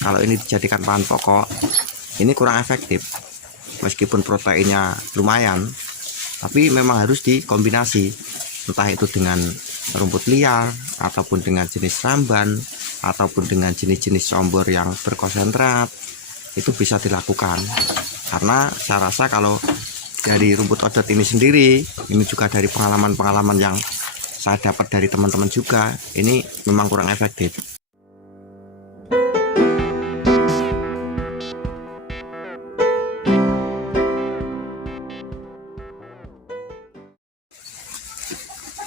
kalau ini dijadikan bahan pokok, ini kurang efektif. Meskipun proteinnya lumayan, tapi memang harus dikombinasi, entah itu dengan rumput liar, ataupun dengan jenis ramban, ataupun dengan jenis-jenis sombor yang berkonsentrat. Itu bisa dilakukan, karena saya rasa kalau dari rumput odot ini sendiri, ini juga dari pengalaman-pengalaman yang saya dapat dari teman-teman juga, ini memang kurang efektif.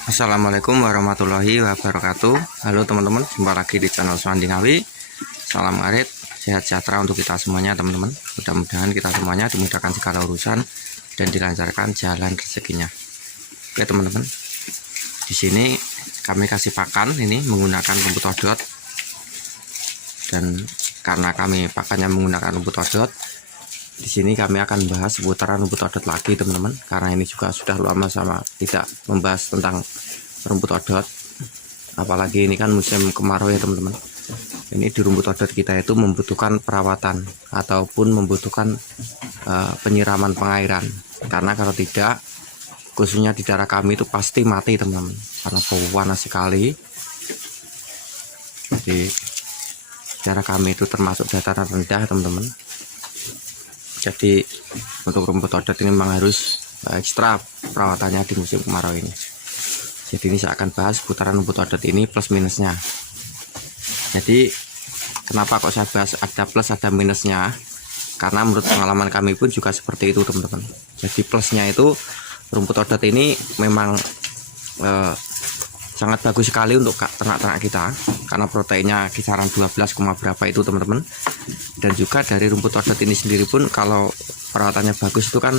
Assalamualaikum warahmatullahi wabarakatuh. Halo teman-teman, jumpa lagi di channel Suwandi Ngawi. Salam ngarit, sehat sejahtera untuk kita semuanya teman-teman. Mudah-mudahan kita semuanya dimudahkan segala urusan dan dilancarkan jalan rezekinya. Oke teman-teman, di sini kami kasih pakan ini menggunakan rumput odot, dan karena kami pakannya menggunakan rumput odot, di sini kami akan bahas seputaran rumput odot lagi teman-teman, karena ini juga sudah lama sama tidak membahas tentang rumput odot, apalagi ini kan musim kemarau ya teman-teman. Ini di rumput odot kita itu membutuhkan perawatan ataupun membutuhkan penyiraman pengairan, karena kalau tidak, khususnya di daerah kami itu pasti mati teman-teman, karena bau panas sekali. Jadi daerah kami itu termasuk dataran rendah teman-teman. Jadi untuk rumput odot ini memang harus ekstra perawatannya di musim kemarau ini. Jadi ini saya akan bahas putaran rumput odot ini plus minusnya. Jadi kenapa kok saya bahas ada plus ada minusnya? Karena menurut pengalaman kami pun juga seperti itu teman-teman. Jadi plusnya itu rumput odot ini memang sangat bagus sekali untuk ternak-ternak kita, karena proteinnya kisaran 12, berapa itu teman-teman. Dan juga dari rumput odot ini sendiri pun kalau perawatannya bagus itu kan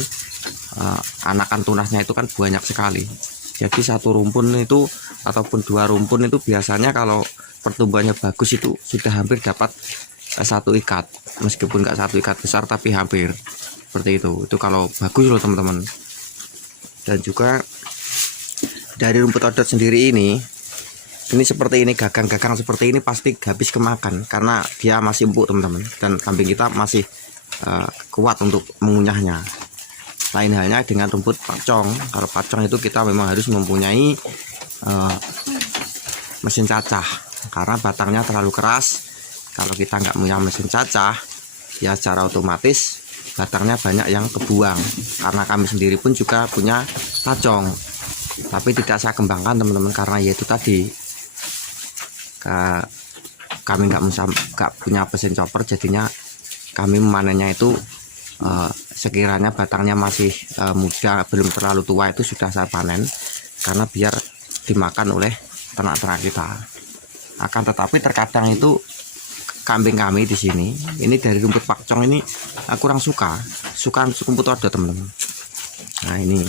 anakan tunasnya itu kan banyak sekali. Jadi satu rumpun itu ataupun dua rumpun itu biasanya kalau pertumbuhannya bagus itu sudah hampir dapat satu ikat, meskipun nggak satu ikat besar tapi hampir seperti itu. Itu kalau bagus loh teman-teman. Dan juga dari rumput odot sendiri ini seperti ini, gagang-gagang seperti ini pasti habis kemakan karena dia masih empuk teman-teman, dan kambing kita masih kuat untuk mengunyahnya. Lain halnya dengan rumput pacong. Kalau pacong itu kita memang harus mempunyai mesin cacah, karena batangnya terlalu keras. Kalau kita nggak punya mesin cacah, ya secara otomatis batangnya banyak yang kebuang. Karena kami sendiri pun juga punya pacong, tapi tidak saya kembangkan teman-teman, karena yaitu tadi kami nggak punya mesin chopper, jadinya kami memanennya itu sekiranya batangnya masih muda, belum terlalu tua, itu sudah saya panen, karena biar dimakan oleh ternak-ternak kita. Akan tetapi terkadang itu kambing kami di sini ini dari rumput pacong ini kurang suka rumput odot teman-teman. Nah ini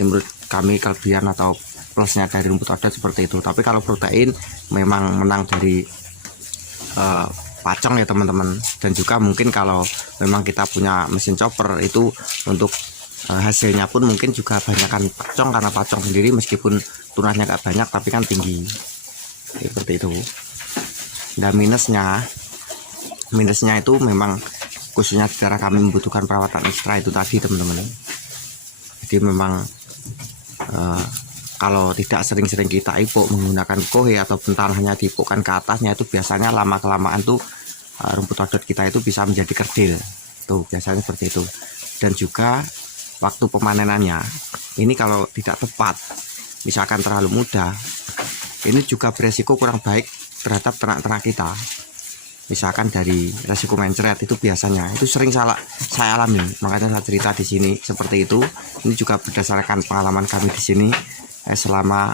menurut kami kelebihan atau plusnya dari rumput odot seperti itu. Tapi kalau protein memang menang dari pacong ya teman-teman. Dan juga mungkin kalau memang kita punya mesin chopper itu untuk hasilnya pun mungkin juga banyakkan pacong, karena pacong sendiri meskipun tunasnya gak banyak tapi kan tinggi seperti itu. Dan minusnya itu memang khususnya secara kami membutuhkan perawatan ekstra itu tadi teman-teman. Jadi memang kalau tidak sering-sering kita ipuk menggunakan kohe ataupun tanahnya diipukkan ke atasnya, itu biasanya lama-kelamaan tuh rumput odot kita itu bisa menjadi kerdil tuh, biasanya seperti itu. Dan juga waktu pemanenannya ini kalau tidak tepat, misalkan terlalu muda, ini juga beresiko kurang baik terhadap ternak-ternak kita. Misalkan dari resiko mencret itu biasanya itu sering saya alami, makanya saya cerita di sini seperti itu. Ini juga berdasarkan pengalaman kami di sini selama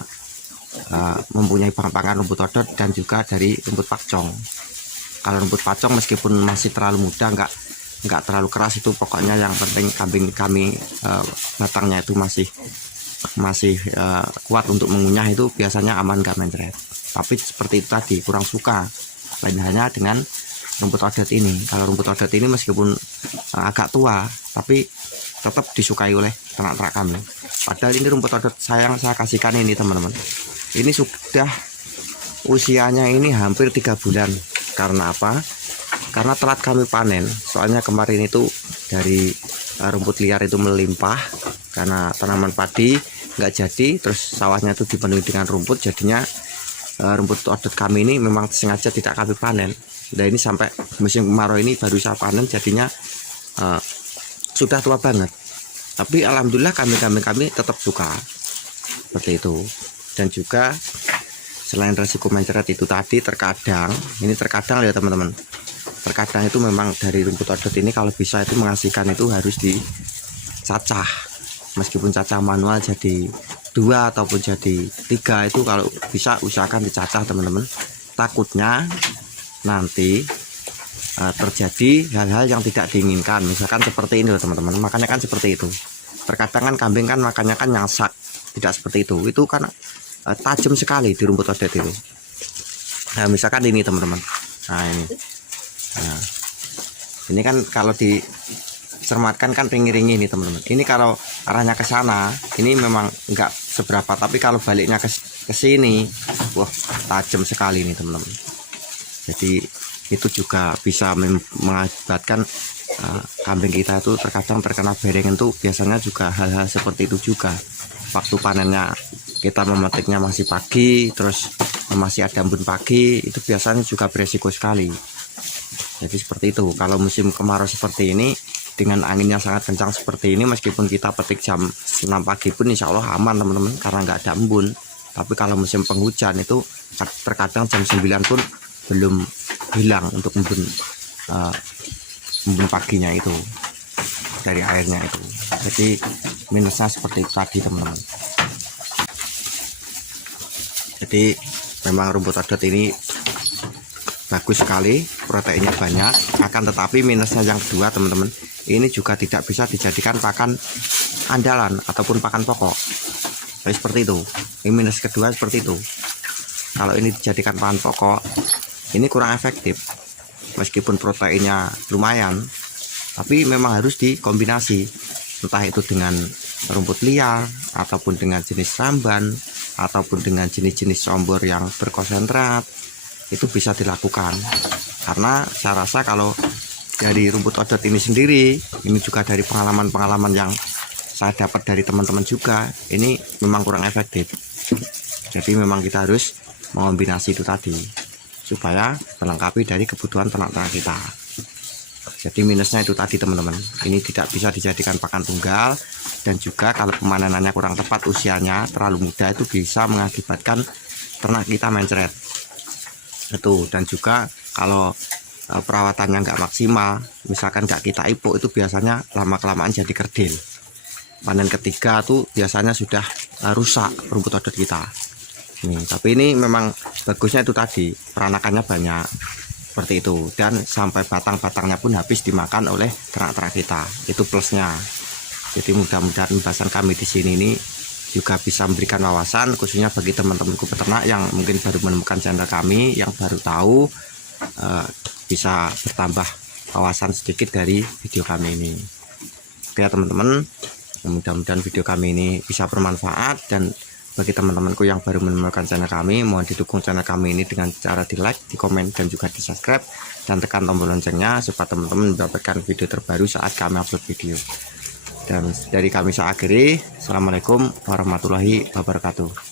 mempunyai pakan rumput odot dan juga dari rumput pacong. Kalau rumput pacong meskipun masih terlalu muda, nggak terlalu keras, itu pokoknya yang penting kambing kami batangnya itu masih kuat untuk mengunyah, itu biasanya aman, nggak mencret. Tapi seperti itu tadi, kurang suka. Lain halnya dengan rumput odot ini. Kalau rumput odot ini meskipun agak tua, tapi tetap disukai oleh ternak-ternak kami. Padahal ini rumput odot saya kasihkan ini teman-teman. Ini sudah usianya ini hampir 3 bulan. Karena apa? karena telat kami panen. Soalnya kemarin itu dari rumput liar itu melimpah karena tanaman padi nggak jadi, terus sawahnya itu dipenuhi dengan rumput, jadinya rumput odot kami ini memang sengaja tidak kami panen. Nah ini sampai musim kemarau ini baru saya panen, jadinya sudah tua banget. Tapi alhamdulillah kami tetap suka seperti itu. Dan juga selain resiko mencret itu tadi, terkadang ya teman-teman, terkadang itu memang dari rumput odot ini kalau bisa itu mengasihkan itu harus dicacah, meskipun cacah manual jadi 2 ataupun jadi 3, itu kalau bisa usahakan dicacah teman-teman. Takutnya nanti terjadi hal-hal yang tidak diinginkan, misalkan seperti ini loh teman-teman. Makanya kan seperti itu, terkadang kan kambing kan makannya kan nyasak, tidak seperti itu kan tajam sekali di rumput odot itu. Nah misalkan ini teman-teman, nah ini kan kalau dicermatkan kan ringi-ringi ini teman-teman. Ini kalau arahnya ke sana ini memang enggak seberapa, tapi kalau baliknya ke sini, wah tajam sekali ini teman-teman. Jadi itu juga bisa mengakibatkan kambing kita itu terkadang terkena berengan. Itu biasanya juga hal-hal seperti itu juga. Waktu panennya kita memetiknya masih pagi, terus masih ada embun pagi, itu biasanya juga beresiko sekali. Jadi seperti itu. Kalau musim kemarau seperti ini dengan anginnya sangat kencang seperti ini, meskipun kita petik jam 6 pagi pun insya Allah aman teman-teman, karena nggak ada embun. Tapi kalau musim penghujan itu terkadang jam 9 pun belum hilang untuk embun paginya itu dari airnya itu. Jadi minusnya seperti itu tadi teman-teman. Jadi memang rumput odot ini bagus sekali, proteinnya banyak, akan tetapi minusnya yang kedua teman-teman, ini juga tidak bisa dijadikan pakan andalan ataupun pakan pokok. Jadi seperti itu. Ini minus kedua seperti itu. Kalau ini dijadikan pakan pokok, ini kurang efektif. Meskipun proteinnya lumayan, tapi memang harus dikombinasi, entah itu dengan rumput liar ataupun dengan jenis ramban ataupun dengan jenis-jenis sombor yang berkonsentrat. Itu bisa dilakukan, karena saya rasa kalau dari rumput odot ini sendiri, ini juga dari pengalaman-pengalaman yang saya dapat dari teman-teman juga, ini memang kurang efektif. Jadi memang kita harus mengombinasi itu tadi supaya melengkapi dari kebutuhan ternak-ternak kita. Jadi minusnya itu tadi teman-teman, ini tidak bisa dijadikan pakan tunggal, dan juga kalau pemanenannya kurang tepat, usianya terlalu muda, itu bisa mengakibatkan ternak kita mencret itu. Dan juga kalau perawatannya nggak maksimal, misalkan nggak kita ipuk, itu biasanya lama-kelamaan jadi kerdil. Panen ketiga tuh biasanya sudah rusak rumput odot kita. Tapi ini memang bagusnya itu tadi, peranakannya banyak seperti itu, dan sampai batang-batangnya pun habis dimakan oleh ternak-ternak kita. Itu plusnya. Jadi mudah-mudahan pembahasan kami di sini ini juga bisa memberikan wawasan, khususnya bagi teman-temanku peternak yang mungkin baru menemukan channel kami, yang baru tahu, bisa bertambah wawasan sedikit dari video kami ini. Oke ya teman-teman, mudah-mudahan video kami ini bisa bermanfaat. Dan bagi teman-temanku yang baru menemukan channel kami, mohon didukung channel kami ini dengan cara di like, di komen, dan juga di subscribe, dan tekan tombol loncengnya supaya teman-teman mendapatkan video terbaru saat kami upload video. Dan dari kami saya akhiri, assalamualaikum warahmatullahi wabarakatuh.